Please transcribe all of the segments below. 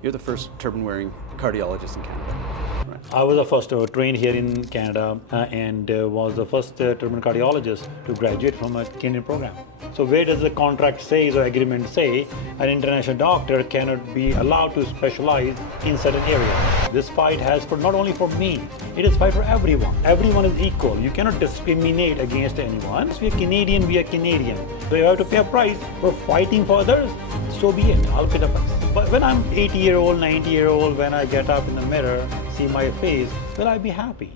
You're the first turban-wearing cardiologist in Canada. Right. I was the first trained here in Canada and was the first turban cardiologist to graduate from a Canadian program. So where does the contract say or agreement say an international doctor cannot be allowed to specialize in certain areas? This fight has for not only for me, it is fight for everyone. Everyone is equal. You cannot discriminate against anyone. If we are Canadian, we are Canadian. So you have to pay a price for fighting for others, so be it. I'll pay the price. But when I'm 80-year-old, 90-year-old, when I get up in the mirror, see my face, will I be happy?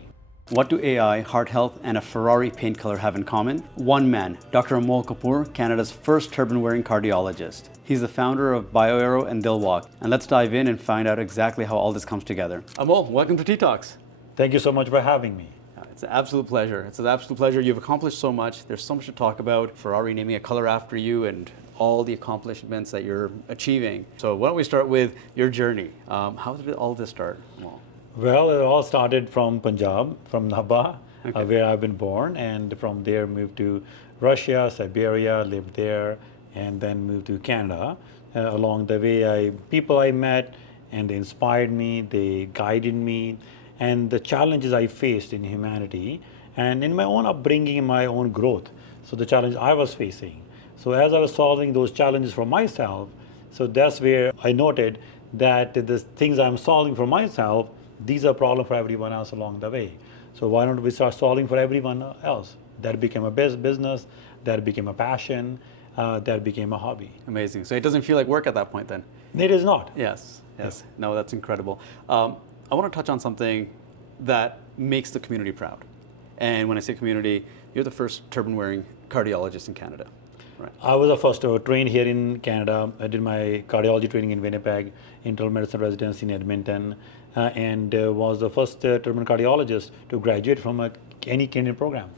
What do AI, heart health, and a Ferrari paint color have in common? One man, Dr. Anmol Kapoor, Canada's first turban-wearing cardiologist. He's the founder of BioAro and Dilwalk. And let's dive in and find out exactly how all this comes together. Anmol, welcome to Tea Talks. Thank you so much for having me. It's an absolute pleasure. It's an absolute pleasure. You've accomplished so much. There's so much to talk about. Ferrari naming a color after you and all the accomplishments that you're achieving. So why don't we start with your journey? How did all this start? Well, it all started from Punjab, from Nabha, where I've been born, and from there moved to Russia, Siberia, lived there, and then moved to Canada. Along the way, people I met, and they inspired me, they guided me, and the challenges I faced in humanity, and in my own upbringing, in my own growth. So the challenge I was facing. So as I was solving those challenges for myself, so that's where I noted that the things I'm solving for myself, these are problems for everyone else along the way. So why don't we start solving for everyone else? That became a business, that became a passion, that became a hobby. Amazing. So it doesn't feel like work at that point then? It is not. Yes. No, that's incredible. I want to touch on something that makes the community proud. And when I say community, you're the first turban-wearing cardiologist in Canada. Right. I was the first trained here in Canada. I did my cardiology training in Winnipeg, internal medicine residency in Edmonton, and was the first turban cardiologist to graduate from any Canadian program.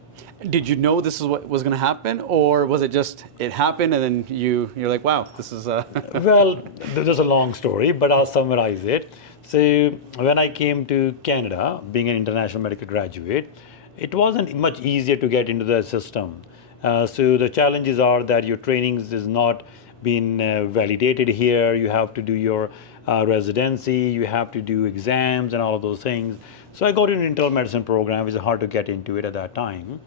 Did you know this is what was going to happen, or was it just it happened and then you're like, wow, this is Well, there's a long story, but I'll summarize it. So when I came to Canada, being an international medical graduate, it wasn't much easier to get into the system. So the challenges are that your trainings is not been validated here. You have to do your residency, you have to do exams and all of those things. So I got into an internal medicine program. It was hard to get into it at that time.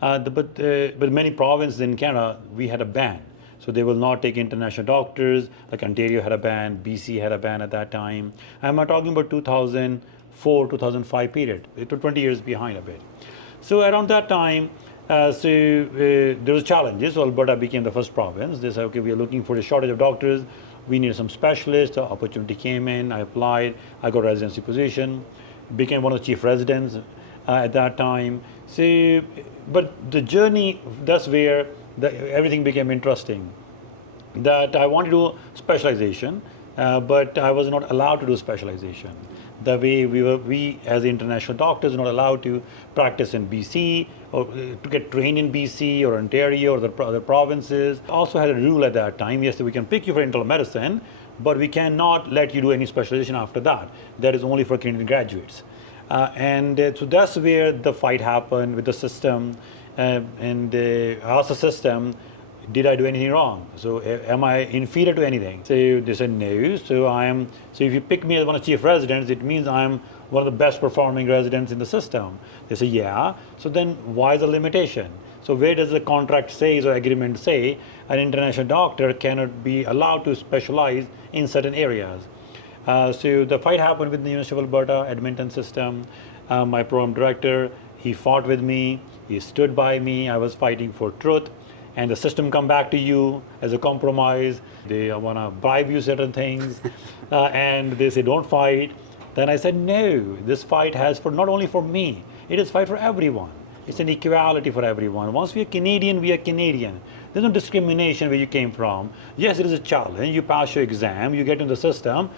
But many provinces in Canada, we had a ban. So they will not take international doctors, like Ontario had a ban, BC had a ban at that time. I'm talking about 2004, 2005 period. It was 20 years behind a bit. So around that time, there was challenges. So Alberta became the first province. They said, okay, we are looking for a shortage of doctors. We need some specialists. The opportunity came in. I applied. I got a residency position. Became one of the chief residents at that time. So, but the journey, that's where everything became interesting. That I wanted to do specialization, but I was not allowed to do specialization. The way we as international doctors are not allowed to practice in BC or to get trained in BC or Ontario or the other provinces. Also had a rule at that time, yes, we can pick you for internal medicine, but we cannot let you do any specialization after that. That is only for Canadian graduates. So that's where the fight happened with the system, and I asked the system, did I do anything wrong? So am I inferior to anything? So they said no. So if you pick me as one of the chief residents, it means I'm one of the best performing residents in the system. They say yeah. So then why is the limitation? So where does the contract say or agreement say an international doctor cannot be allowed to specialize in certain areas? So the fight happened with the University of Alberta Edmonton system. My program director, he fought with me. He stood by me. I was fighting for truth. And the system come back to you as a compromise. They want to bribe you certain things, and they say don't fight. Then I said no. This fight has for not only for me. It is fight for everyone. It's an equality for everyone. Once we are Canadian, we are Canadian. There's no discrimination where you came from. Yes, it is a challenge. You pass your exam, you get in the system.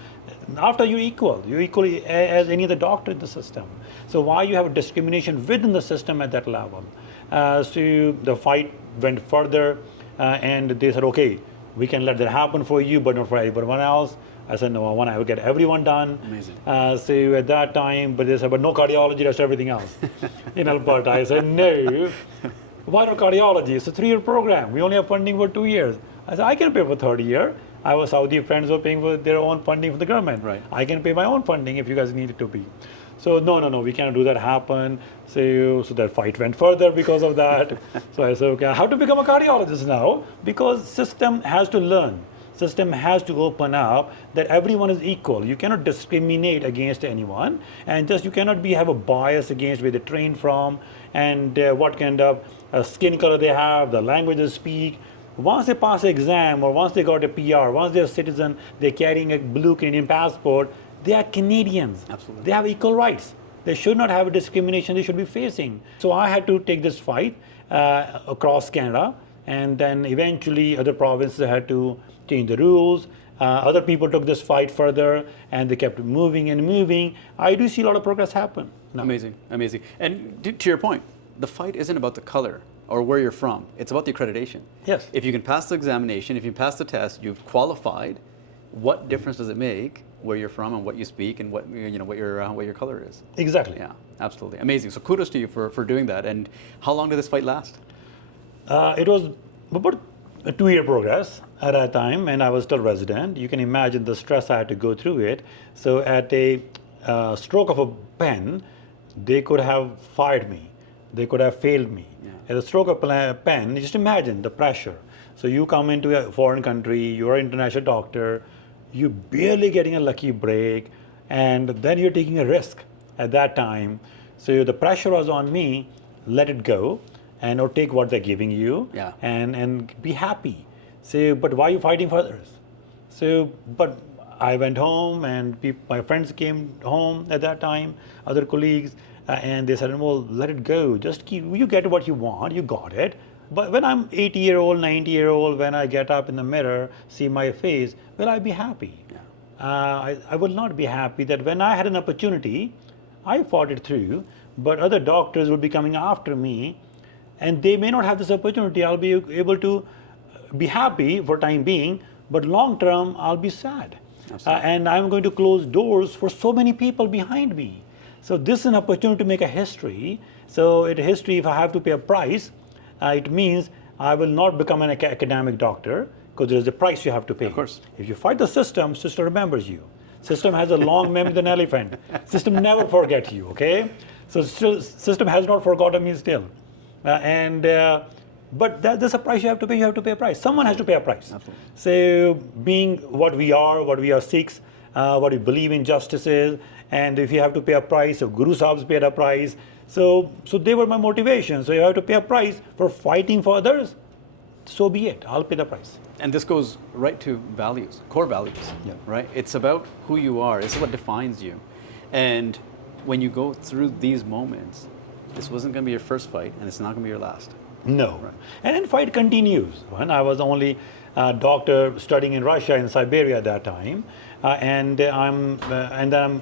After you're equal. You're equal as any other doctor in the system. So why you have a discrimination within the system at that level? So the fight went further, and they said, okay, we can let that happen for you, but not for everyone else. I said, no, I want to get everyone done. Amazing. So at that time, but they said, but no cardiology, just everything else in Alberta. I said, no, why not cardiology? It's a 3-year program. We only have funding for 2 years. I said, I can pay for third year. I was Saudi friends were paying for their own funding from the government. Right. I can pay my own funding if you guys need it to be. So no, we cannot do that happen. So that fight went further because of that. So I said, okay, I have to become a cardiologist now because system has to learn. System has to open up that everyone is equal. You cannot discriminate against anyone, and just you cannot have a bias against where they train from and what kind of skin color they have, the language they speak. Once they pass the exam or once they got a PR, once they're a citizen, they're carrying a blue Canadian passport, they are Canadians. Absolutely. They have equal rights. They should not have a discrimination they should be facing. So I had to take this fight across Canada, and then eventually other provinces had to change the rules. Other people took this fight further, and they kept moving and moving. I do see a lot of progress happen now. Amazing, amazing. And to your point, the fight isn't about the color or where you're from. It's about the accreditation. Yes. If you can pass the examination, if you pass the test, you've qualified. What difference does it make where you're from and what you speak and what your color is? Exactly. Yeah, absolutely. Amazing. So kudos to you for doing that. And how long did this fight last? It was about a 2-year progress at that time, and I was still resident. You can imagine the stress I had to go through it. So at a stroke of a pen, they could have fired me. They could have failed me. Yeah. At a stroke of a pen, just imagine the pressure. So you come into a foreign country, you're an international doctor, you're barely getting a lucky break, and then you're taking a risk at that time. So the pressure was on me, let it go, and or take what they're giving you, Yeah. and be happy. So, but why are you fighting for others? So, but I went home, and my friends came home at that time, other colleagues, and they said, well, let it go. Just you get what you want, you got it. But when I'm 80-year-old, 90-year-old, when I get up in the mirror, see my face, will I be happy? Yeah. I will not be happy that when I had an opportunity, I fought it through, but other doctors will be coming after me, and they may not have this opportunity. I'll be able to be happy for time being, but long term, I'll be sad. And I'm going to close doors for so many people behind me. So this is an opportunity to make a history. So in history, if I have to pay a price, it means I will not become an academic doctor because there's a price you have to pay. Of course. If you fight the system remembers you. System has a long memory than an elephant. System never forgets you, okay? So system has not forgotten me still. But there's a price you have to pay. You have to pay a price. Someone has to pay a price. Absolutely. So being what we are Sikhs, what we believe in justice is, and if you have to pay a price, so Guru Sahibs paid a price. So they were my motivation. So you have to pay a price for fighting for others. So be it. I'll pay the price. And this goes right to values, core values, Yeah. right? It's about who you are. It's what defines you. And when you go through these moments, this wasn't going to be your first fight, and it's not going to be your last. No. Right. And then fight continues. When I was the only doctor studying in Russia, in Siberia at that time, and then I'm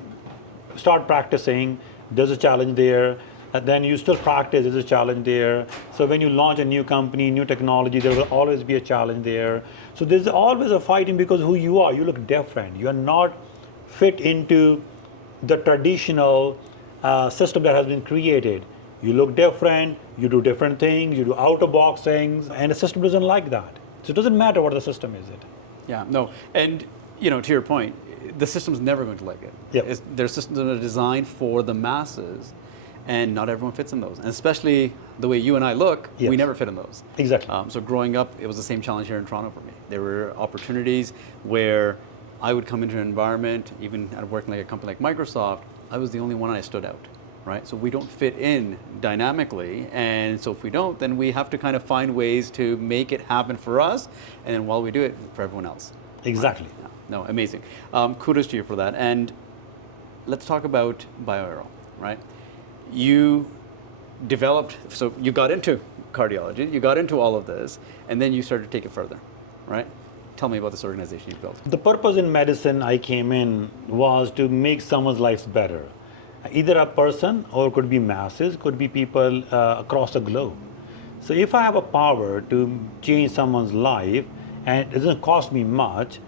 start practicing. There's a challenge there. Then you still practice. There's a challenge there. So when you launch a new company, new technology, there will always be a challenge there. So there's always a fighting because who you are. You look different. You are not fit into the traditional system that has been created. You look different, you do different things, you do out-of-box things, and the system doesn't like that. So it doesn't matter what the system is. Yeah, no. And, to your point, the system's never going to like it. Yep. Their systems are designed for the masses, and not everyone fits in those. And especially the way you and I look, Yes. we never fit in those. Exactly. So growing up, it was the same challenge here in Toronto for me. There were opportunities where I would come into an environment, even at working like a company like Microsoft, I was the only one and I stood out. Right? So we don't fit in dynamically, and so if we don't, then we have to kind of find ways to make it happen for us, and then while we do it, for everyone else. Exactly. Right? No, amazing. Kudos to you for that. And let's talk about BioAro, right? You developed, so you got into cardiology, you got into all of this, and then you started to take it further, right? Tell me about this organization you built. The purpose in medicine I came in was to make someone's life better. Either a person, or could be masses, could be people across the globe. So if I have a power to change someone's life and it doesn't cost me much,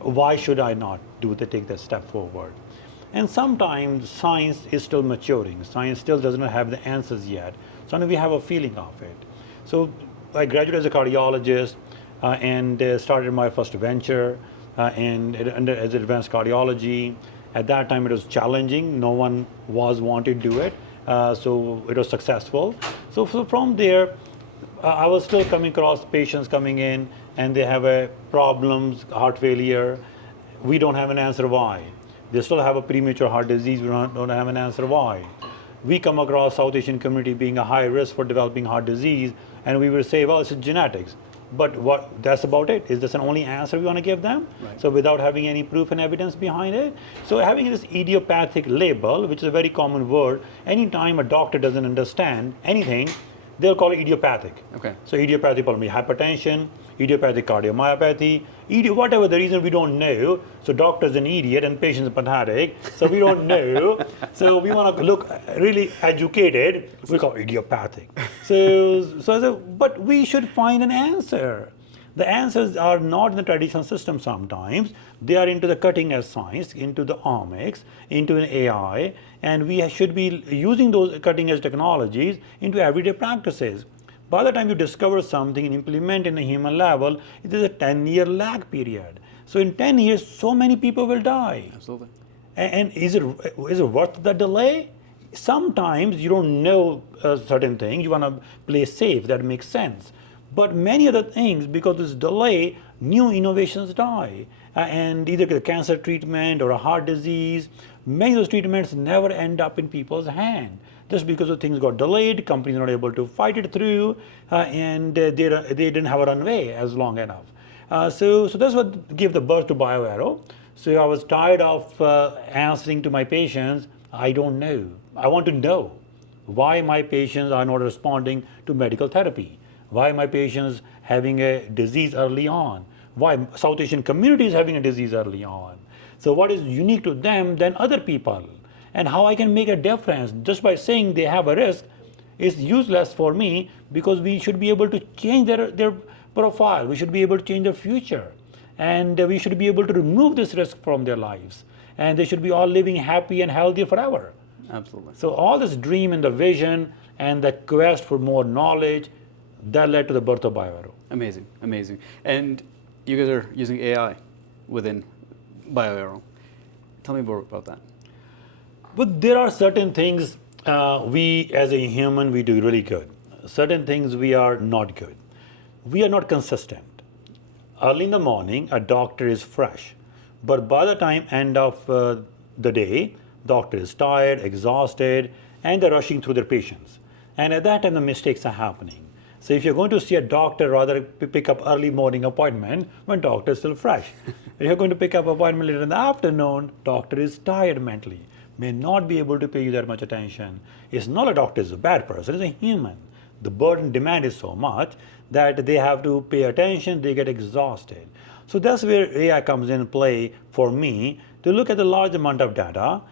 why should I not take that step forward? And sometimes science is still maturing. Science still does not have the answers yet. So we have a feeling of it. So I graduated as a cardiologist. and started my first venture as advanced cardiology. At that time, it was challenging. No one wanted to do it, so it was successful. So from there, I was still coming across patients coming in, and they have problems, heart failure. We don't have an answer why. They still have a premature heart disease. We don't have an answer why. We come across South Asian community being a high risk for developing heart disease, and we will say, well, it's genetics. But that's about it. Is this an only answer we want to give them? Right. So without having any proof and evidence behind it. So having this idiopathic label, which is a very common word, anytime a doctor doesn't understand anything, they'll call it idiopathic. Okay. So idiopathic pulmonary hypertension, idiopathic cardiomyopathy, whatever the reason we don't know. So doctor's an idiot and patient's pathetic. So we don't know. So we want to look really educated. We call it idiopathic. But we should find an answer. The answers are not in the traditional system sometimes. They are into the cutting edge science, into the omics, into an AI, and we should be using those cutting edge technologies into everyday practices. By the time you discover something and implement in a human level, it is a 10-year lag period. So in 10 years, so many people will die. Absolutely. And is it worth the delay? Sometimes you don't know certain things. You want to play safe. That makes sense. But many other things, because of this delay, new innovations die. And either a cancer treatment or a heart disease, many of those treatments never end up in people's hand. Just because of things got delayed, companies are not able to fight it through, and they didn't have a runway as long enough. So that's what gave the birth to BioAro. So I was tired of answering to my patients, I don't know. I want to know why my patients are not responding to medical therapy, why my patients having a disease early on, why South Asian community is having a disease early on. So what is unique to them than other people? And how I can make a difference just by saying they have a risk is useless for me, because we should be able to change their profile. We should be able to change their future. And we should be able to remove this risk from their lives. And they should be all living happy and healthy forever. Absolutely. So all this dream and the vision and the quest for more knowledge, that led to the birth of BioAro. Amazing, amazing. And you guys are using AI within BioAro. Tell me more about that. But there are certain things we as a human, we do really good. Certain things we are not good. We are not consistent. Early in the morning, a doctor is fresh. But by the time end of the day, doctor is tired, exhausted, and they're rushing through their patients. And at that time, the mistakes are happening. So if you're going to see a doctor, rather pick up early morning appointment when doctor is still fresh. If you're going to pick up appointment later in the afternoon, doctor is tired mentally, may not be able to pay you that much attention. It's not a doctor is a bad person, it's a human. The burden demand is so much that they have to pay attention, they get exhausted. So that's where AI comes in play for me, to look at the large amount of data,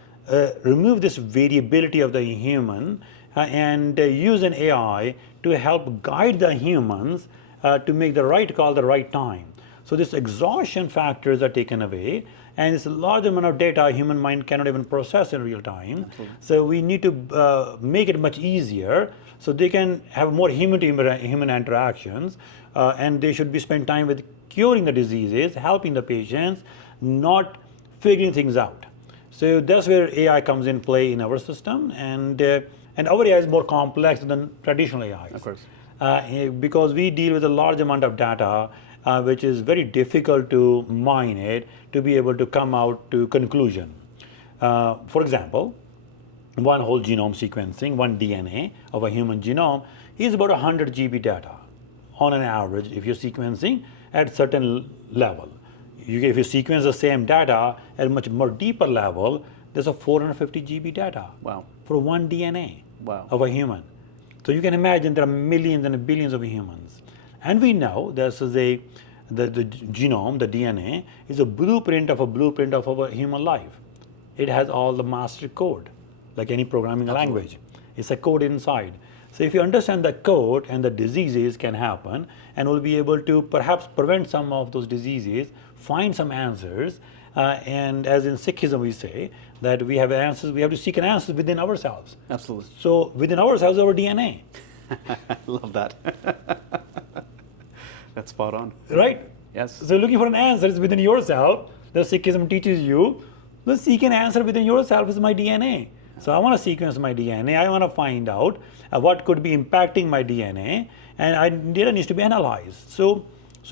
remove this variability of the human, and use an AI to help guide the humans to make the right call at the right time. So this exhaustion factors are taken away, and it's a large amount of data a human mind cannot even process in real time. Absolutely. So we need to make it much easier so they can have more human interactions, and they should be spend time with curing the diseases, helping the patients, not figuring things out. So that's where AI comes in play in our system, and our AI is more complex than traditional AIs. Of course. Because we deal with a large amount of data, which is very difficult to mine it to be able to come out to conclusion. For example, one whole genome sequencing, one DNA of a human genome is about 100 GB data on an average if you're sequencing at certain level. If you sequence the same data at a much more deeper level, there's a 450 GB data. Wow. For one DNA. Wow. Of a human. So you can imagine there are millions and billions of humans. And we know the genome, the DNA, is a blueprint of our human life. It has all the master code, like any programming Absolutely. Language. It's a code inside. So if you understand the code, and the diseases can happen, and we'll be able to perhaps prevent some of those diseases, find some answers, and as in Sikhism we say, that we have answers, we have to seek an answer within ourselves. Absolutely. So within ourselves, our DNA. Love that. That's spot on. Right? Yes. So looking for an answer is within yourself. The Sikhism teaches you, to seek an answer within yourself is my DNA. So I want to sequence my DNA. I want to find out what could be impacting my DNA, and data needs to be analyzed. So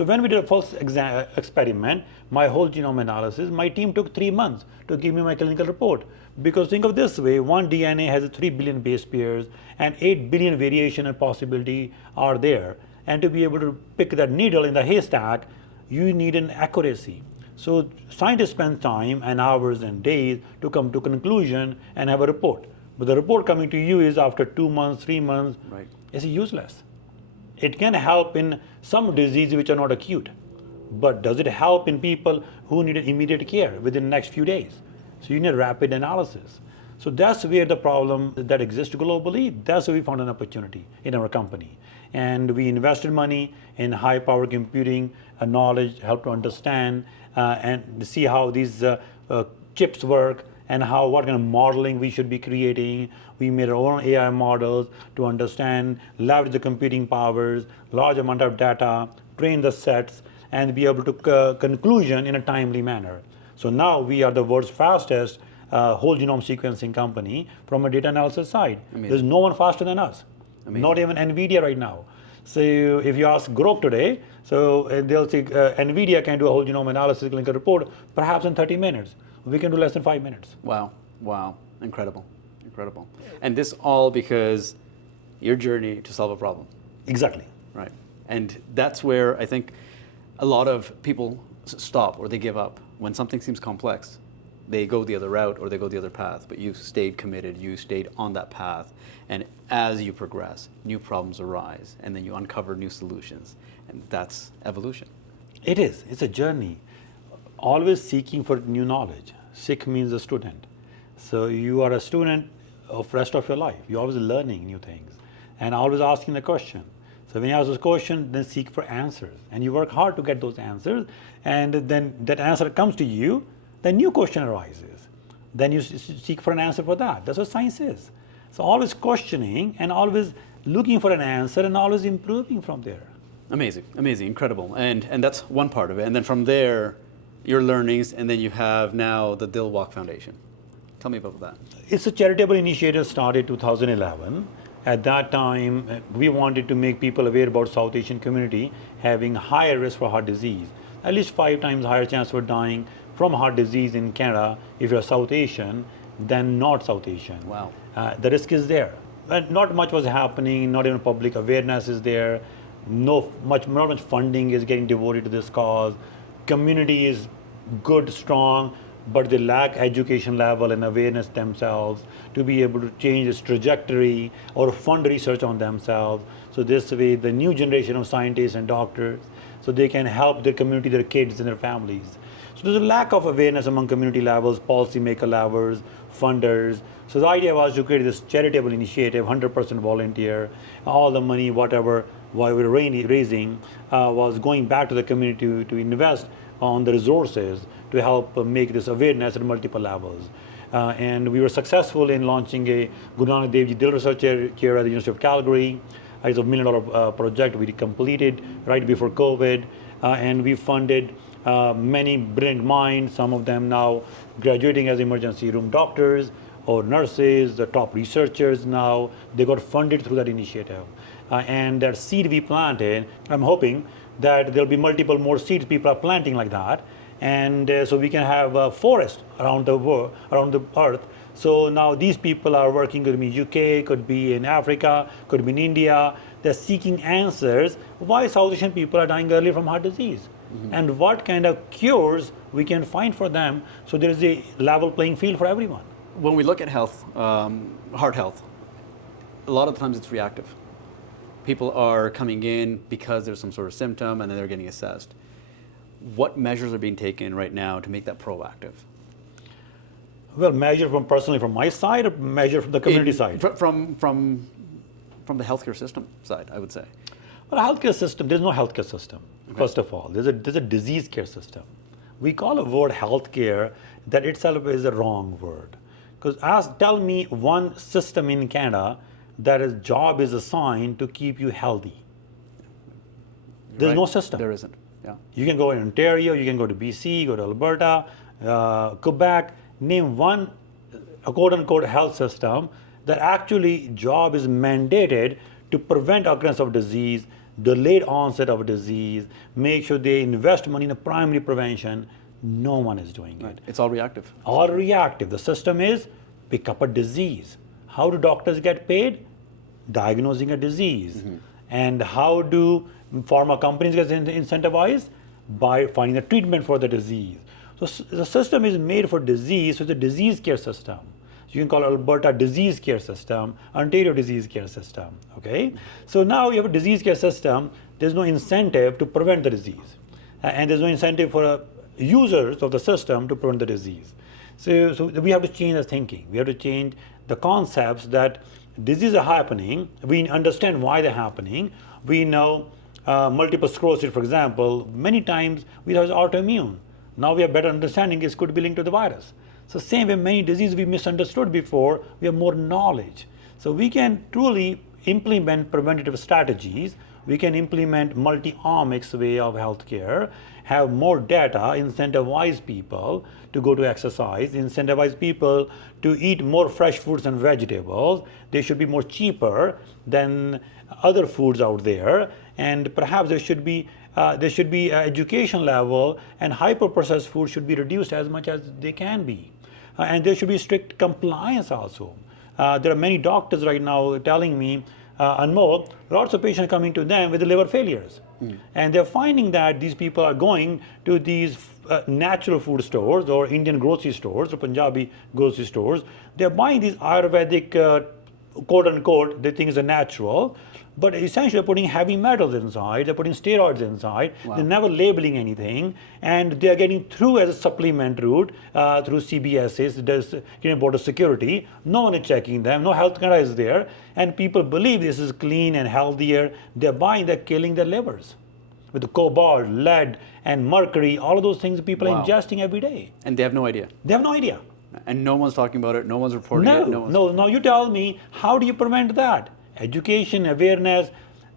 when we did a first experiment, my whole genome analysis, my team took 3 months to give me my clinical report. Because think of this way, one DNA has 3 billion base pairs and 8 billion variation and possibility are there. And to be able to pick that needle in the haystack, you need an accuracy. So scientists spend time and hours and days to come to conclusion and have a report. But the report coming to you is after 2 months, 3 months, Right. It's useless. It can help in some diseases which are not acute. But does it help in people who need immediate care within the next few days? So you need rapid analysis. So that's where the problem that exists globally, that's where we found an opportunity in our company. And we invested money in high power computing, knowledge, help to understand and see how these chips work and what kind of modeling we should be creating. We made our own AI models to understand, leverage the computing powers, large amount of data, train the sets, and be able to conclusion in a timely manner. So now we are the world's fastest whole genome sequencing company from a data analysis side. Amazing. There's no one faster than us. Amazing. Not even NVIDIA right now. So if you ask Grok today, so they'll say NVIDIA can do a whole genome analysis clinical report perhaps in 30 minutes. We can do less than 5 minutes. Wow. Wow. Incredible. Incredible. And this all because your journey to solve a problem. Exactly. Right. And that's where I think a lot of people stop or they give up. When something seems complex, they go the other route or they go the other path, but you stayed committed, you stayed on that path. And as you progress, new problems arise and then you uncover new solutions. And that's evolution. It is. It's a journey. Always seeking for new knowledge. Sikh means a student. So you are a student of rest of your life. You're always learning new things and always asking the question. So when you ask those questions, then seek for answers. And you work hard to get those answers. And then that answer comes to you, then new question arises. Then you seek for an answer for that. That's what science is. So always questioning and always looking for an answer and always improving from there. Amazing, amazing, incredible. And that's one part of it. And then from there, your learnings, and then you have now the Dilwalk Foundation. Tell me about that. It's a charitable initiative started 2011. At that time, we wanted to make people aware about South Asian community having higher risk for heart disease. At least 5 times higher chance for dying from heart disease in Canada if you're South Asian than not South Asian. Wow. The risk is there. And not much was happening, not even public awareness is there. Not much funding is getting devoted to this cause. Community is good, strong, but they lack education level and awareness themselves to be able to change its trajectory or fund research on themselves. So this way, the new generation of scientists and doctors, so they can help their community, their kids and their families. So there's a lack of awareness among community levels, policymaker levels, funders. So the idea was to create this charitable initiative, 100% volunteer, all the money, whatever we were raising was going back to the community to invest on the resources to help make this awareness at multiple levels. And we were successful in launching a Guru Nanak Dev Ji Dil Research Chair at the University of Calgary. It's a $1 million project we completed right before COVID. And we funded many brilliant minds, some of them now graduating as emergency room doctors or nurses, the top researchers now. They got funded through that initiative. And that seed we planted, I'm hoping that there'll be multiple more seeds people are planting like that. And so we can have a forest around the world, around the earth. So now these people are working, could be UK, could be in Africa, could be in India. They're seeking answers why South Asian people are dying early from heart disease. Mm-hmm. And what kind of cures we can find for them so there is a level playing field for everyone. When we look at health, heart health, a lot of times it's reactive. People are coming in because there's some sort of symptom and then they're getting assessed. What measures are being taken right now to make that proactive? Well, measure from personally from my side or measure from the community side? From the healthcare system side, I would say. Well, healthcare system, there's no healthcare system, okay. First of all. There's a disease care system. We call a word healthcare, that itself is a wrong word. Because tell me one system in Canada that its job is assigned to keep you healthy. There's no system. There isn't. Yeah. You can go in Ontario, you can go to BC, go to Alberta, Quebec, name one quote-unquote health system that actually job is mandated to prevent occurrence of disease, delayed onset of disease, make sure they invest money in the primary prevention. No one is doing it. It's all reactive. All reactive. The system is pick up a disease. How do doctors get paid? Diagnosing a disease. And how do pharma companies get incentivized? By finding a treatment for the disease. So the system is made for disease, so it's a disease care system. So you can call Alberta disease care system, Ontario disease care system, okay? So now you have a disease care system, there's no incentive to prevent the disease. And there's no incentive for users of the system to prevent the disease. So we have to change the thinking. We have to change the concepts that diseases are happening. We understand why they're happening. We know multiple sclerosis, for example, many times we thought it's autoimmune. Now we have better understanding it could be linked to the virus. So same way many diseases we misunderstood before, we have more knowledge. So we can truly implement preventative strategies. We can implement multi-omics way of healthcare, have more data, incentivize people to go to exercise, incentivize people to eat more fresh fruits and vegetables. They should be more cheaper than other foods out there, and perhaps there should be education level, and hyper-processed food should be reduced as much as they can be. And there should be strict compliance also. There are many doctors right now telling me, Anmol, lots of patients coming to them with liver failures. And they're finding that these people are going to these natural food stores or Indian grocery stores or Punjabi grocery stores. They're buying these Ayurvedic, quote unquote, they think is a natural, but essentially they're putting heavy metals inside, they're putting steroids inside, they're never labeling anything, and they're getting through as a supplement route through CBSs, there's border security. No one is checking them, no health care is there, and people believe this is clean and healthier. They're buying, they're killing their livers with the cobalt, lead, and mercury, all of those things people are ingesting every day. And they have no idea. They have no idea. And no one's talking about it, no one's reporting it. No, you tell me, how do you prevent that? Education, awareness,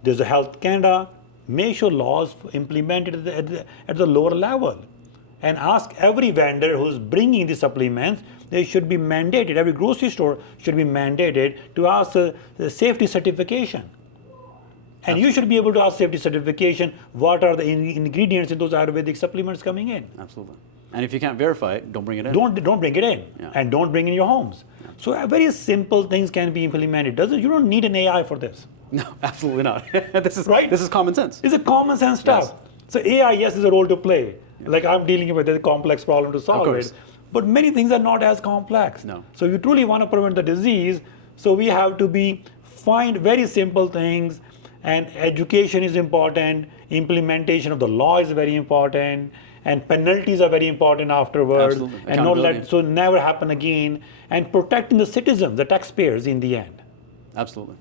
there's a Health Canada, make sure laws implemented at the lower level. And ask every vendor who's bringing the supplements, they should be mandated, every grocery store should be mandated to ask the safety certification. And you should be able to ask safety certification, what are the ingredients in those Ayurvedic supplements coming in? Absolutely. And if you can't verify it, don't bring it in. Don't bring it in, and don't bring it in your homes. So very simple things can be implemented. You don't need an AI for this. No, absolutely not. This is right. This is common sense. It's a common sense stuff. So AI, yes, is a role to play. Like I'm dealing with a complex problem to solve it. But many things are not as complex. No. So if you truly want to prevent the disease, so we have to find very simple things, and education is important, implementation of the law is very important, and penalties are very important afterwards. Absolutely. And not let so never happen again, and protecting the citizens, the taxpayers in the end. Absolutely.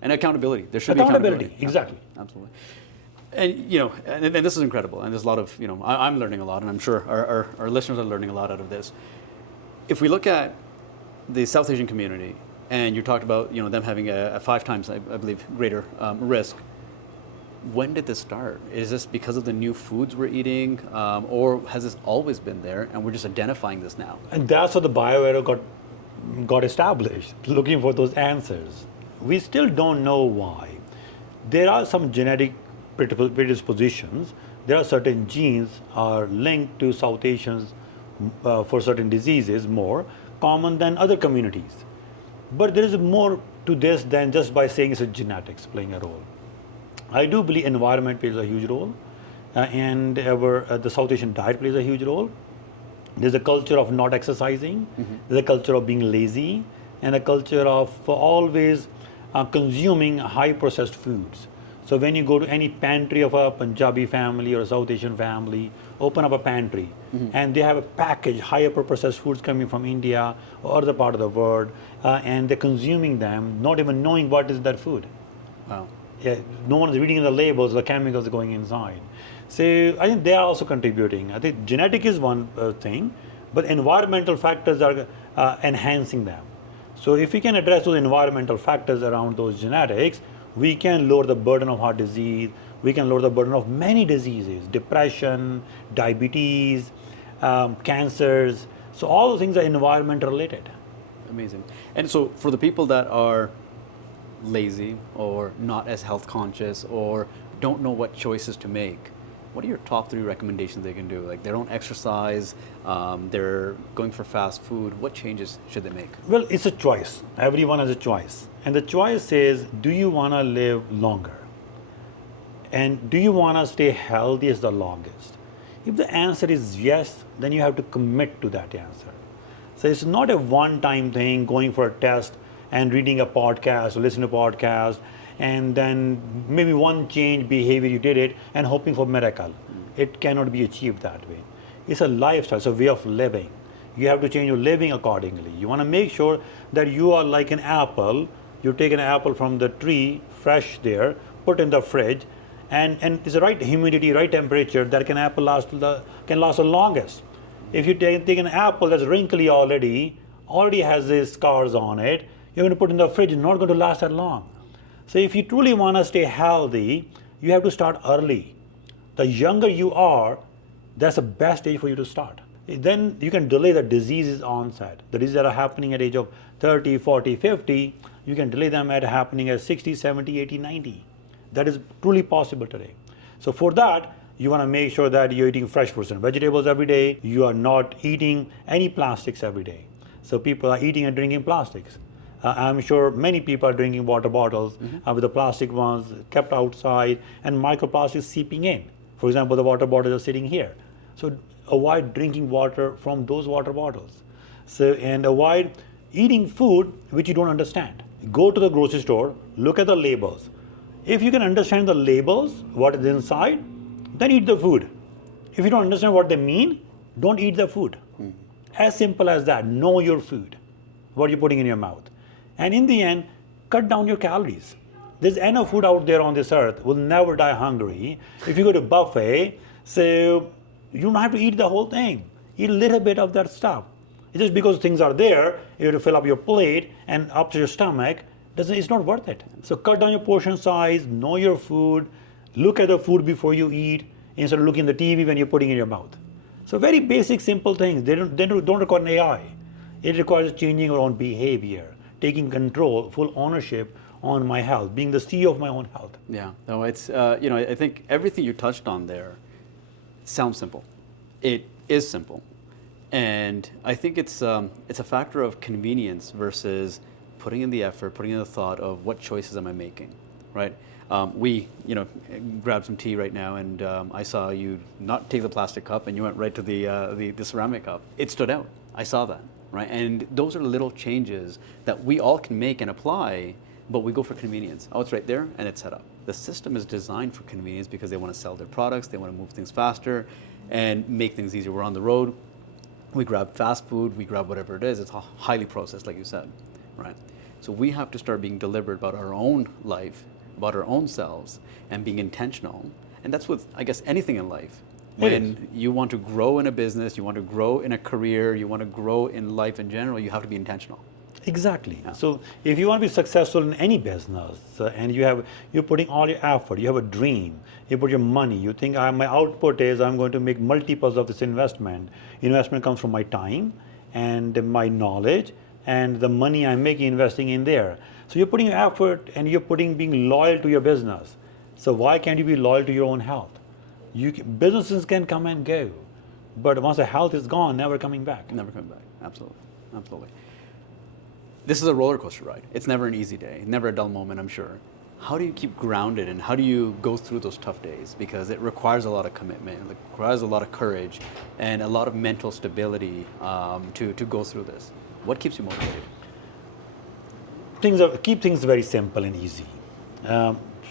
And accountability. There should accountability. be accountability. Exactly. Absolutely. And and this is incredible. And there's a lot of I'm learning a lot, and I'm sure our listeners are learning a lot out of this. If we look at the South Asian community, and you talked about them having a 5 times, I believe, greater risk. When did this start? Is this because of the new foods we're eating, or has this always been there, and we're just identifying this now? And that's how the BioAro got established, looking for those answers. We still don't know why. There are some genetic predispositions. There are certain genes are linked to South Asians for certain diseases more common than other communities. But there is more to this than just by saying it's a genetics playing a role. I do believe environment plays a huge role, and the South Asian diet plays a huge role. There's a culture of not exercising, there's a culture of being lazy, and a culture of always consuming high processed foods. So when you go to any pantry of a Punjabi family or a South Asian family, open up a pantry, and they have a package, higher processed foods coming from India or other part of the world, and they're consuming them, not even knowing what is that food. Wow. Yeah, no one is reading the labels, the chemicals are going inside. So I think they are also contributing. I think genetic is one thing, but environmental factors are enhancing them. So if we can address those environmental factors around those genetics, we can lower the burden of heart disease, we can lower the burden of many diseases, depression, diabetes, cancers. So all those things are environment related. Amazing. And so for the people that are lazy or not as health conscious or don't know what choices to make, what are your top 3 recommendations they can do? Like they don't exercise, they're going for fast food. What changes should they make? Well, it's a choice. Everyone has a choice. And the choice is, do you want to live longer? And do you want to stay healthy as the longest? If the answer is yes, then you have to commit to that answer. So it's not a one-time thing, going for a test and reading a podcast or listening to a podcast, and then maybe one change behavior you did it and hoping for miracle. It cannot be achieved that way. It's a lifestyle, it's a way of living. You have to change your living accordingly. You want to make sure that you are like an apple. You take an apple from the tree, fresh there, put in the fridge, and it's the right humidity, right temperature that can last the longest. If you take an apple that's wrinkly already has these scars on it, you're going to put in the fridge, it's not going to last that long. So if you truly want to stay healthy, you have to start early. The younger you are, that's the best age for you to start. Then you can delay the disease's onset. The diseases that are happening at age of 30, 40, 50, you can delay them at happening at 60, 70, 80, 90. That is truly possible today. So for that, you want to make sure that you're eating fresh fruits and vegetables every day. You are not eating any plastics every day. So people are eating and drinking plastics. I'm sure many people are drinking water bottles with the plastic ones kept outside and microplastics seeping in. For example, the water bottles are sitting here. So avoid drinking water from those water bottles. So, and avoid eating food which you don't understand. Go to the grocery store, look at the labels. If you can understand the labels, what is inside, then eat the food. If you don't understand what they mean, don't eat the food. As simple as that. Know your food, what you're putting in your mouth. And in the end, cut down your calories. There's enough food out there on this earth. We'll never die hungry. If you go to a buffet, so you don't have to eat the whole thing. Eat a little bit of that stuff. It's just because things are there, you have to fill up your plate and up to your stomach, it's not worth it. So cut down your portion size, know your food, look at the food before you eat, instead of looking at the TV when you're putting it in your mouth. So very basic, simple things. They don't require an AI. It requires changing your own behavior, taking control, full ownership on my health, being the CEO of my own health. Yeah, no, it's, I think everything you touched on there sounds simple. It is simple. And I think it's a factor of convenience versus putting in the effort, putting in the thought of what choices am I making, right? We, grabbed some tea right now, and I saw you not take the plastic cup, and you went right to the ceramic cup. It stood out. I saw that, right? And those are little changes that we all can make and apply, but we go for convenience. Oh, it's right there, and it's set up. The system is designed for convenience because they want to sell their products, they want to move things faster, and make things easier. We're on the road, we grab fast food, we grab whatever it is. It's highly processed, like you said, right? So we have to start being deliberate about our own life, about our own selves, and being intentional. And that's with, I guess, anything in life. When you want to grow in a business, you want to grow in a career, you want to grow in life in general, you have to be intentional. Exactly. Yeah. So if you want to be successful in any business, and you're putting all your effort, you have a dream, you put your money, you think my output is I'm going to make multiples of this investment. Investment comes from my time and my knowledge and the money I'm making investing in there. So you're putting your effort and you're being loyal to your business. So why can't you be loyal to your own health? Businesses can come and go, but once the health is gone, never coming back. Never coming back. Absolutely. Absolutely. This is a roller coaster ride. It's never an easy day, never a dull moment, I'm sure. How do you keep grounded and how do you go through those tough days? Because it requires a lot of commitment, it requires a lot of courage and a lot of mental stability to go through this. What keeps you motivated? Keep things very simple and easy.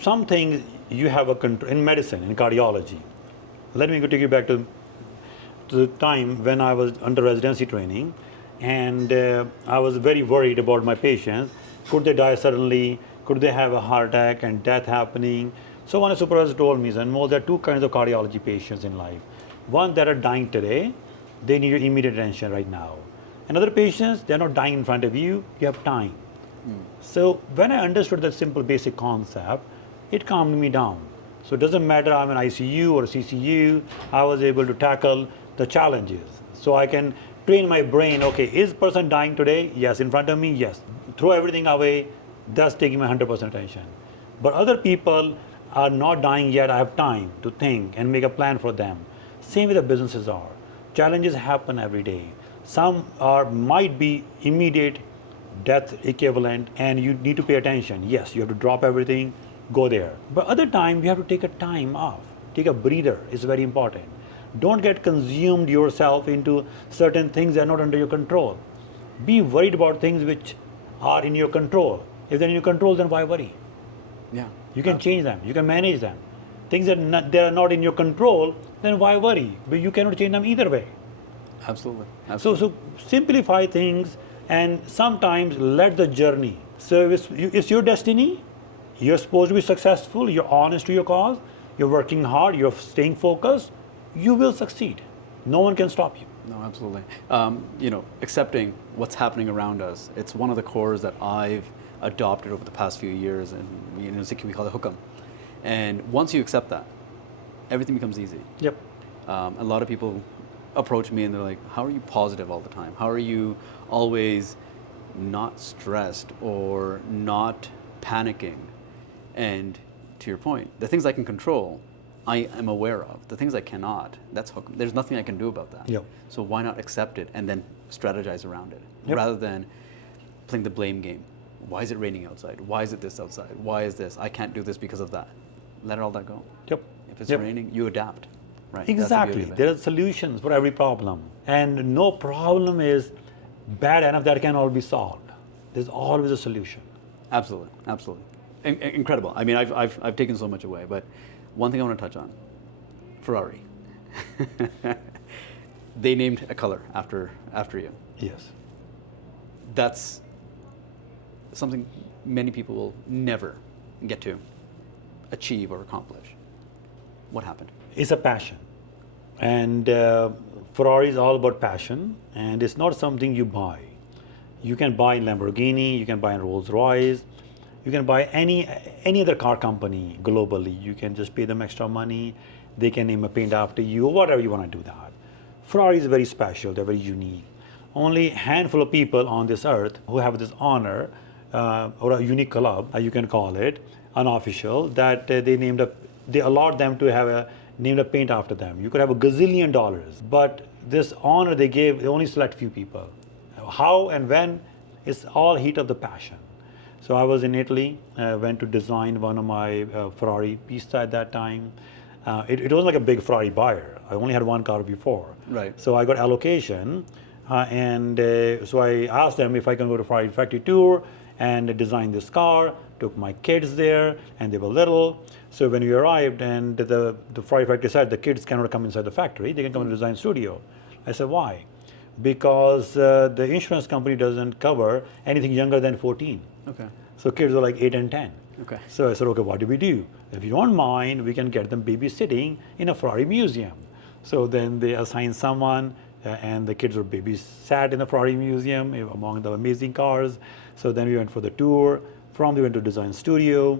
Some things you have a control in medicine, in cardiology. Let me take you back to the time when I was under residency training, and I was very worried about my patients. Could they die suddenly? Could they have a heart attack and death happening? So one supervisor told me, Anmol, there are two kinds of cardiology patients in life. One that are dying today, they need your immediate attention right now. And other patients, they're not dying in front of you, you have time. So when I understood that simple basic concept, it calmed me down. So it doesn't matter I'm in ICU or CCU, I was able to tackle the challenges. So I can train my brain, okay, is person dying today? Yes. In front of me? Yes. Throw everything away, that's taking my 100% attention. But other people are not dying yet, I have time to think and make a plan for them. Same with the businesses are. Challenges happen every day. Some might be immediate death equivalent and you need to pay attention. Yes, you have to drop everything, go there. But other time you have to take a time off, take a breather. It's very important. Don't get consumed yourself into certain things that are not under your control. Be worried about things which are in your control. If they're in your control, then why worry? Yeah. You can change them, you can manage them. Things that they are not in your control, then why worry? But you cannot change them either way. Absolutely. So simplify things and sometimes let the journey. So it's your destiny. You're supposed to be successful. You're honest to your cause. You're working hard. You're staying focused. You will succeed. No one can stop you. No, absolutely. Accepting what's happening around us. It's one of the cores that I've adopted over the past few years, and in Sikhi we call it hukam. And once you accept that, everything becomes easy. Yep. A lot of people approach me and they're like, how are you positive all the time? How are you always not stressed or not panicking? And to your point, the things I can control, I am aware of. The things I cannot, that's hukam. There's nothing I can do about that. Yep. So why not accept it and then strategize around it, Yep. rather than playing the blame game. Why is it raining outside? Why is it this outside? Why is this? I can't do this because of that. Let all that go. Yep. If it's Yep. raining, you adapt. Right. Exactly. There are solutions for every problem. And no problem is bad enough that can all be solved. There's always a solution. Absolutely. Absolutely. Incredible. I mean, I've taken so much away, but one thing I want to touch on, Ferrari. They named a color after you. Yes. That's something many people will never get to achieve or accomplish. What happened? It's a passion. And Ferrari is all about passion, and it's not something you buy. You can buy in Lamborghini, you can buy in Rolls Royce, you can buy any other car company globally. You can just pay them extra money, they can name a paint after you, or whatever you want to do that. Ferrari is very special, they're very unique. Only a handful of people on this earth who have this honor, or a unique club, you can call it, unofficial, that they allowed them to have named a paint after them. You could have $1 gazillion, but this honor they gave, they only select few people. How and when, it's all heat of the passion. So I was in Italy, went to design one of my Ferrari pieces at that time. It wasn't like a big Ferrari buyer. I only had one car before. Right. So I got allocation, and so I asked them if I can go to Ferrari factory tour and design this car. Took my kids there, and they were little. So when we arrived, and the Ferrari factory said the kids cannot come inside the factory, they can come to the design studio. I said, why? Because the insurance company doesn't cover anything younger than 14. Okay. So kids are like 8 and 10. Okay. So I said, okay, what do we do? If you don't mind, we can get them babysitting in a Ferrari museum. So then they assigned someone, and the kids were babysat in the Ferrari museum among the amazing cars. So then we went for the tour. From there, we went to design studio,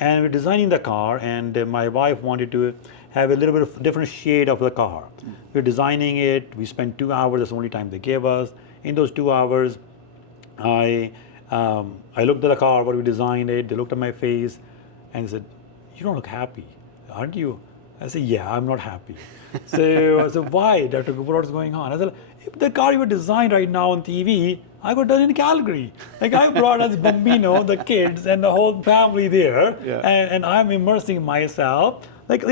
and we're designing the car, and my wife wanted to have a little bit of different shade of the car. We're designing it. We spent 2 hours. That's the only time they gave us. In those 2 hours, I looked at the car, what we designed it. They looked at my face, and they said, "You don't look happy, aren't you?" I said, "Yeah, I'm not happy." So I said, "Why, Dr. Kapoor, what's going on?" I said, "If the car you were designed right now on TV, I got done in Calgary. Like I brought us Bambino, the kids, and the whole family there, Yeah. and I'm immersing myself. Like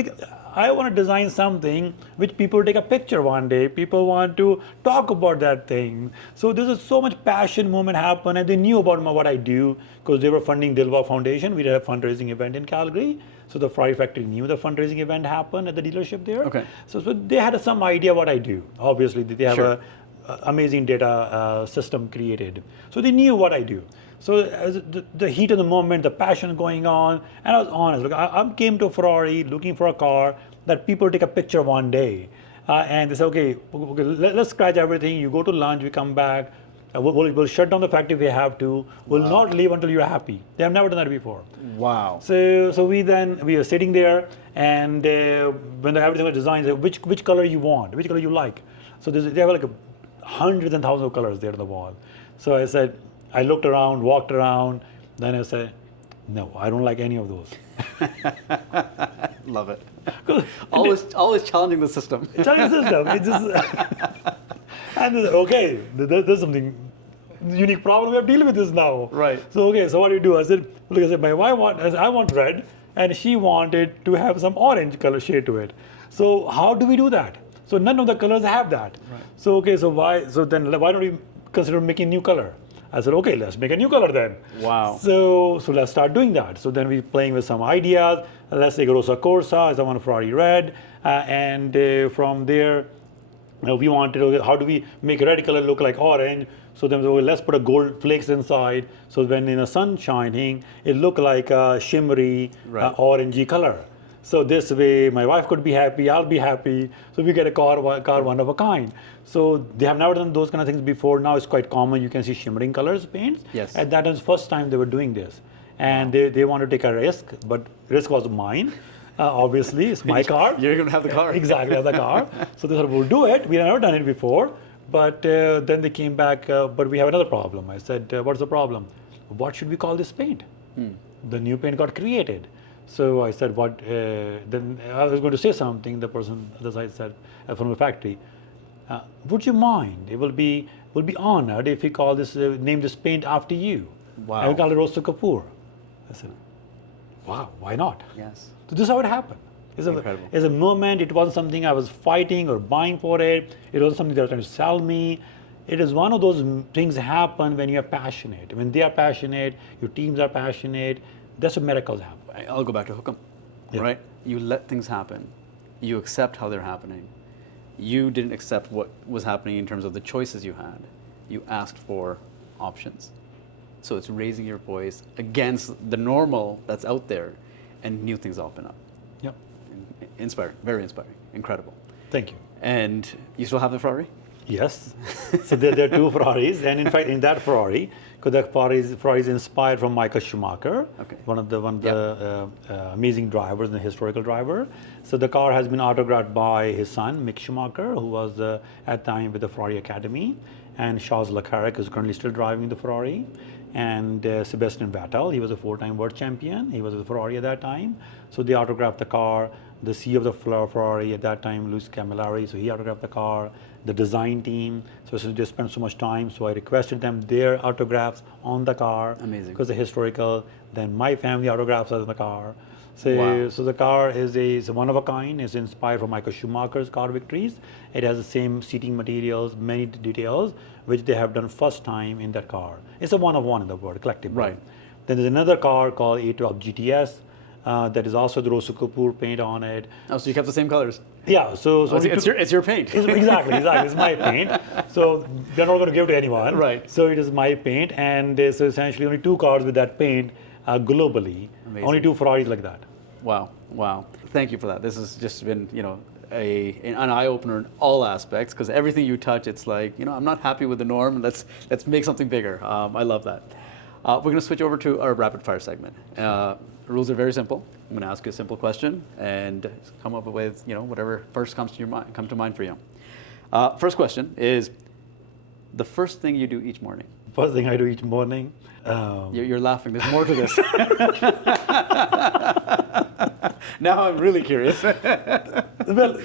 I want to design something which people take a picture one day. People want to talk about that thing. So there's so much passion moment happen, and they knew about what I do because they were funding Dilwa Foundation. We did a fundraising event in Calgary. So the Ferrari factory knew the fundraising event happened at the dealership there. Okay. So they had some idea what I do. Obviously, they have Sure. a amazing data system created. So they knew what I do. So as the heat of the moment, the passion going on, and I was honest. Look, I came to Ferrari looking for a car that people take a picture one day. And they say, okay, let's scratch everything. You go to lunch, we come back. We'll shut down the factory if we have to. We'll not leave until you're happy. They have never done that before. Wow. So we are sitting there, and when everything was designed, they said, which color you want, which color you like. So they have like hundreds and thousands of colors there on the wall. So I said, I looked around, walked around, then I said, no, I don't like any of those. Love it. Always challenging the system. Challenging the system. It's just, and okay, there's something unique problem. We have to deal with this now. Right. So okay, so what do you do? I said, my wife I want red, and she wanted to have some orange color shade to it. So how do we do that? So none of the colors have that. Right. So okay, so why don't we consider making a new color? I said, okay, let's make a new color then. Wow. So let's start doing that. So then we're playing with some ideas. Let's take Rosa Corsa, I want a Ferrari red, and from there we wanted, okay, how do we make red color look like orange? So then let's put a gold flakes inside. So when in the sun shining, it look like a shimmery orangey color. So this way, my wife could be happy, I'll be happy. So we get a car one of a kind. So they have never done those kind of things before. Now it's quite common. You can see shimmering colors paints. Yes. And that was the first time they were doing this. And they wanted to take a risk, but risk was mine. Obviously, it's my car. You're going to have the car. Exactly, have the car. So they said, we'll do it. We have never done it before. But then they came back, but we have another problem. I said, what's the problem? What should we call this paint? The new paint got created. So I said, what? Then I was going to say something. The person on the side said, from the factory, would you mind? It will be honored if we call this, name this paint after you. Wow. And we call it Rosa Kapoor. I said, wow, why not? Yes. So this is how it happened. Incredible. It's a moment. It wasn't something I was fighting or buying for it. It wasn't something they were trying to sell me. It is one of those things happen when you are passionate. When they are passionate, your teams are passionate. That's when miracles happen. I'll go back to Hukam, right? You let things happen. You accept how they're happening. You didn't accept what was happening in terms of the choices you had. You asked for options. So it's raising your voice against the normal that's out there, and new things open up. Yep. Inspiring, very inspiring, incredible. Thank you. And you still have the Ferrari? Yes. So there are two Ferraris, and in fact, in that Ferrari, because the Ferrari is inspired from Michael Schumacher, one of the amazing drivers and the historical driver. So the car has been autographed by his son, Mick Schumacher, who was at the time with the Ferrari Academy, and Charles Leclerc is currently still driving the Ferrari, and Sebastian Vettel, he was a 4-time world champion. He was with the Ferrari at that time. So they autographed the car. The CEO of the Ferrari at that time, Luis Camilleri, so he autographed the car. The design team, so they spent so much time, so I requested them their autographs on the car. Amazing. Because they're historical. Then my family autographs are in the car. So, Wow. so the car is one of a kind. It's inspired from Michael Schumacher's car victories. It has the same seating materials, many details, which they have done first time in that car. It's a one of one in the world, collectively. Right. Then there's another car called A12 GTS. That is also the Rosa Kapoor paint on it. Oh, so you kept the same colors? Yeah, so it's your paint. Exactly, it's my paint. So they're not going to give it to anyone. Right. So it is my paint, and so essentially only two cars with that paint globally. Amazing. Only two Ferraris like that. Wow, wow. Thank you for that. This has just been, an eye-opener in all aspects, because everything you touch, it's like, I'm not happy with the norm, let's make something bigger. I love that. We're going to switch over to our rapid fire segment. Rules are very simple. I'm going to ask you a simple question and come up with, whatever first comes to mind for you. First question is, the first thing you do each morning? First thing I do each morning. You're laughing. There's more to this. Now I'm really curious. Well,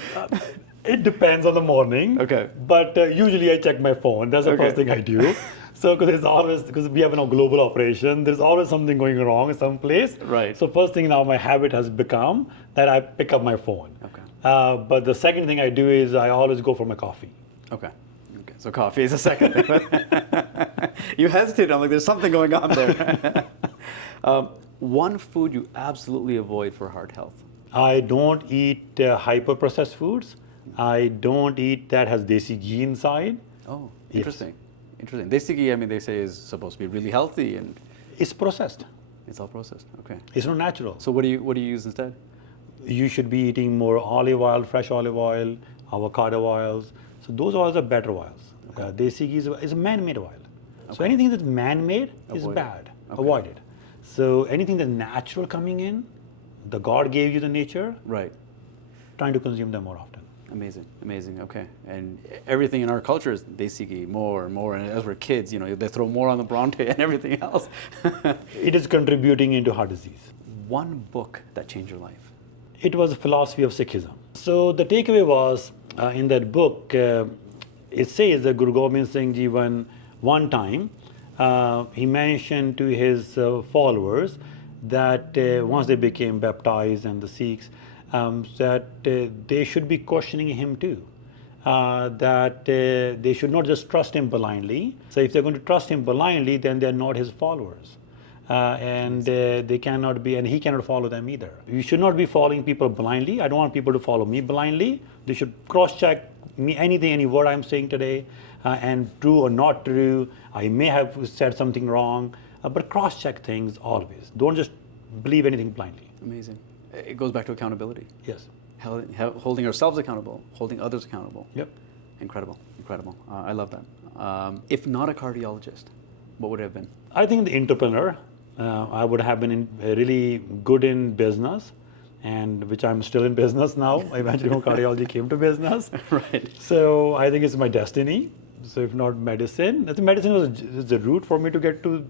it depends on the morning. Okay. But usually I check my phone. That's the first thing I do. So because we have a global operation, there's always something going wrong in some place. Right. So first thing now, my habit has become that I pick up my phone. Okay. But the second thing I do is I always go for my coffee. Okay. So coffee is the second thing. You hesitate. I'm like, there's something going on there. One food you absolutely avoid for heart health? I don't eat hyper-processed foods. I don't eat that has Desi Ghee inside. Oh, interesting. Yes. Interesting. Desi Ghee, they say, is supposed to be really healthy, and it's processed. It's all processed. Okay. It's not natural. So what do you use instead? You should be eating more olive oil, fresh olive oil, avocado oils. So those oils are better oils. Desi Ghee is a man-made oil. So anything that's man-made is Avoid it. bad. Okay. Avoid it. So anything that's natural coming in, the God gave you the nature, Right. trying to consume them more often. Amazing, amazing. Okay, and everything in our culture is Desi Ghee, more and more. And as we're kids, you know, they throw more on the Bronte and everything else. It is contributing into heart disease. One book that changed your life. It was a philosophy of Sikhism. So the takeaway was in that book, it says that Guru Gobind Singh Ji one time, he mentioned to his followers that once they became baptized and the Sikhs, that they should be questioning him too. That they should not just trust him blindly. So if they're going to trust him blindly, then they're not his followers. And they cannot be, and he cannot follow them either. You should not be following people blindly. I don't want people to follow me blindly. They should cross-check me, any word I'm saying today, and true or not true. I may have said something wrong, but cross-check things always. Don't just believe anything blindly. Amazing. It goes back to accountability. Yes. Holding ourselves accountable, holding others accountable. Yep. Incredible, incredible. I love that. If not a cardiologist, what would it have been? I think the entrepreneur. I would have been really good in business, and which I'm still in business now. Eventually, when cardiology came to business. Right. So I think it's my destiny. So if not medicine, I think medicine was the route for me to get to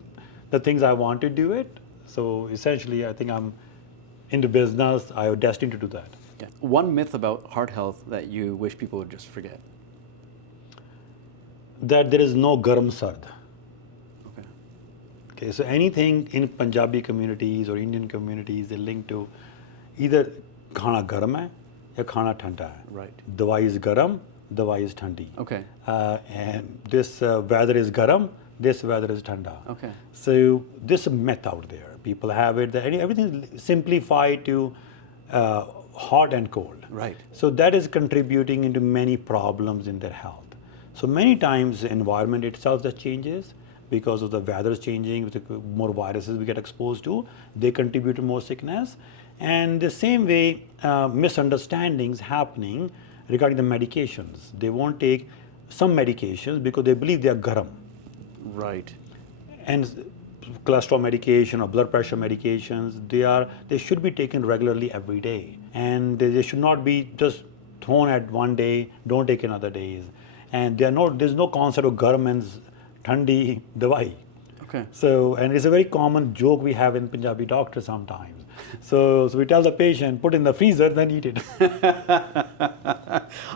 the things I want to do it. So essentially, I think I'm into business. I am destined to do that. Yeah. One myth about heart health that you wish people would just forget. That there is no garam sard. Okay. Okay, so anything in Punjabi communities or Indian communities, they link to either khana garam hai ya khana thanda hai. Right. Dawai is garam, dawai is thandi. Okay. And this weather is garam, this weather is thanda. Okay. So this is a myth out there. People have it that everything is simplified to hot and cold. Right. So that is contributing into many problems in their health. So many times the environment itself that changes because of the weather changing, with the more viruses we get exposed to, they contribute to more sickness. And the same way, misunderstandings happening regarding the medications. They won't take some medications because they believe they are garam. Right. And cholesterol medication or blood pressure medications, they should be taken regularly every day. And they should not be just thrown at one day, don't take in other days. And there's no concept of garam and thandi dawai. Okay. So, and it's a very common joke we have in Punjabi doctors sometimes. So we tell the patient, put in the freezer, then eat it.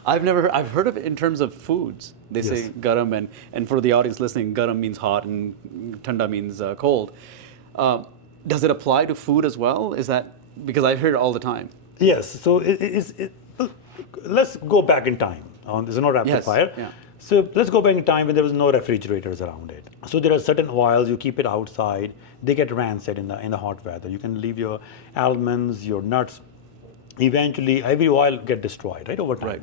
I've heard of it in terms of foods. They say garam, and for the audience listening, garam means hot and thanda means cold. Does it apply to food as well? Is that, because I hear it all the time. Yes, so let's go back in time. This is not rapid fire. Yeah. So let's go back in time when there was no refrigerators around it. So there are certain oils, you keep it outside, they get rancid in the hot weather. You can leave your almonds, your nuts. Eventually, every oil get destroyed, right, over time. Right.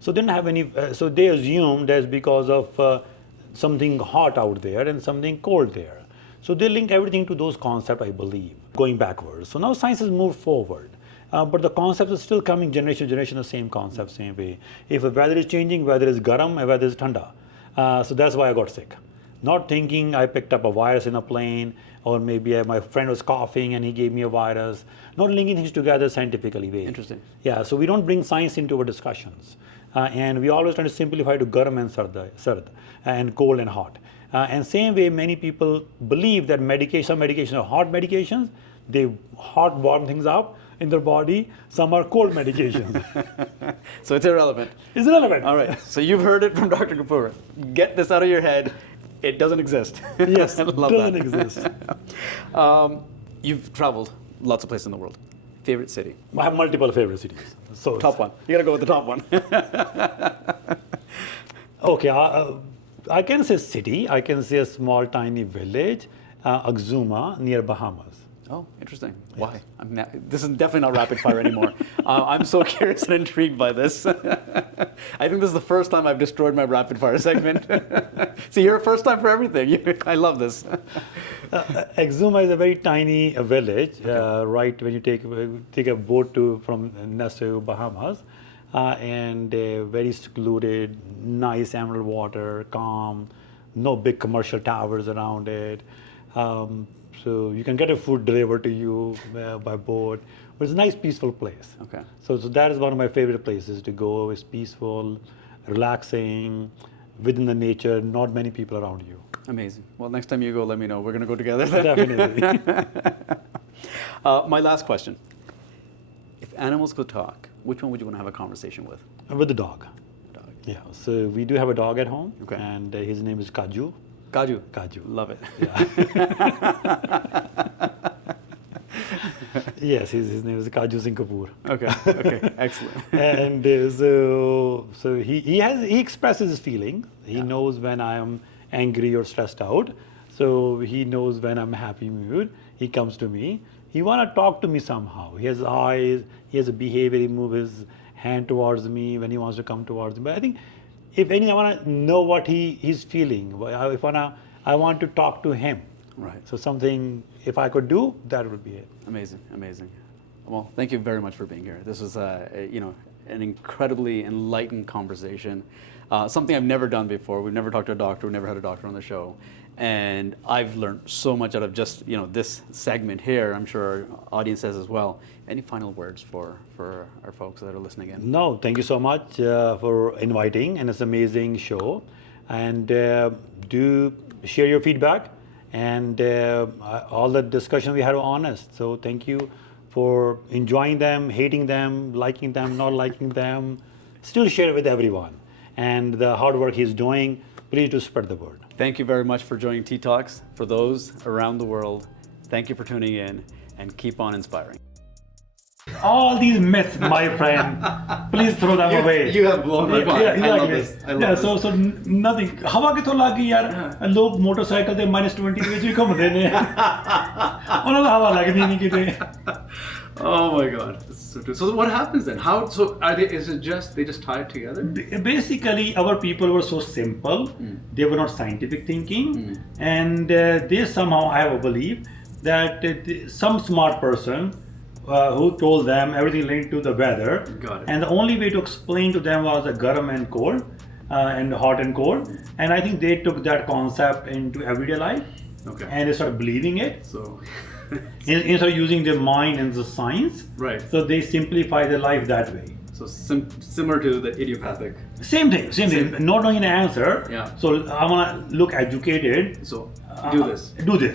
So they didn't have any, so they assumed that's because of something hot out there and something cold there. So they linked everything to those concepts, I believe, going backwards. So now science has moved forward. But the concepts are still coming generation to generation, the same concept, same way. If the weather is changing, whether it's garam or whether it's thanda. So that's why I got sick. Not thinking I picked up a virus in a plane, or maybe my friend was coughing and he gave me a virus. Not linking things together scientifically. Interesting. Yeah, so we don't bring science into our discussions. And we always try to simplify to garam and sard, and cold and hot. And same way, many people believe that some medications are hot medications. They hot warm things up in their body. Some are cold medications. So it's irrelevant. It's irrelevant. All right. So you've heard it from Dr. Kapoor. Get this out of your head. It doesn't exist. Yes, it it doesn't exist. You've traveled lots of places in the world. Favorite city? I have multiple favorite cities. So Top one. You got to go with the top one. Okay, I can say city. I can say a small, tiny village, Exuma, near Bahamas. Oh, interesting. Why? This is definitely not rapid fire anymore. I'm so curious and intrigued by this. I think this is the first time I've destroyed my rapid fire segment. See, you're a first time for everything. I love this. Exuma is a very tiny village, right when you take a boat from Nassau, Bahamas, and very secluded, nice emerald water, calm, no big commercial towers around it. So you can get a food delivered to you by boat. But it's a nice, peaceful place. Okay. So that is one of my favorite places to go. It's peaceful, relaxing, within the nature, not many people around you. Amazing. Well, next time you go, let me know. We're going to go together then. Definitely. My last question. If animals could talk, which one would you want to have a conversation with? With the dog. Dog. Yeah, so we do have a dog at home, Okay. and his name is Kaju. Kaju. Kaju. Love it. Yes, his name is Kaju Singh Kapoor. Okay. Okay. Excellent. And so he expresses his feelings. He knows when I am angry or stressed out. So he knows when I'm happy mood. He comes to me. He wanna talk to me somehow. He has eyes. He has a behavior. He moves his hand towards me when he wants to come towards me. But I think, if anything, I wanna know what he's feeling. I want to talk to him. Right. So something, if I could do, that would be it. Amazing. Amazing. Well, thank you very much for being here. This was, an incredibly enlightened conversation. Something I've never done before. We've never talked to a doctor. We've never had a doctor on the show. And I've learned so much out of just, this segment here. I'm sure our audience has as well. Any final words for our folks that are listening in? No, thank you so much for inviting, and it's an amazing show. And do share your feedback. And all the discussion we had were honest. So thank you for enjoying them, hating them, liking them, not liking them. Still share it with everyone. And the hard work he's doing, please do spread the word. Thank you very much for joining Tea Talks. For those around the world, thank you for tuning in, and keep on inspiring. All these myths, my friend, please throw them away. You have blown my mind. I love this. I love this. So nothing. हवा कितों लगी यार लोग motorcycle दे -20 ਦੇ ਵਿੱਚ ਵੀ ਘੁੰਮਦੇ ਨੇ ਉਹਨਾਂ ਨੂੰ ਹਵਾ ਲੱਗਦੀ ਨਹੀਂ ਕਿਤੇ. Oh my God. So what happens then? Is it just, they just tie it together? Basically, our people were so simple. They were not scientific thinking. And they somehow, I have a belief that some smart person who told them everything linked to the weather. Got it. And the only way to explain to them was the garam and cold, and hot and cold. And I think they took that concept into everyday life. Okay. And they started believing it. So Instead of using their mind and the science. Right. So they simplify their life that way. So similar to the idiopathic. Same thing. Not knowing an answer. Yeah. So I want to look educated. So do this. Do this.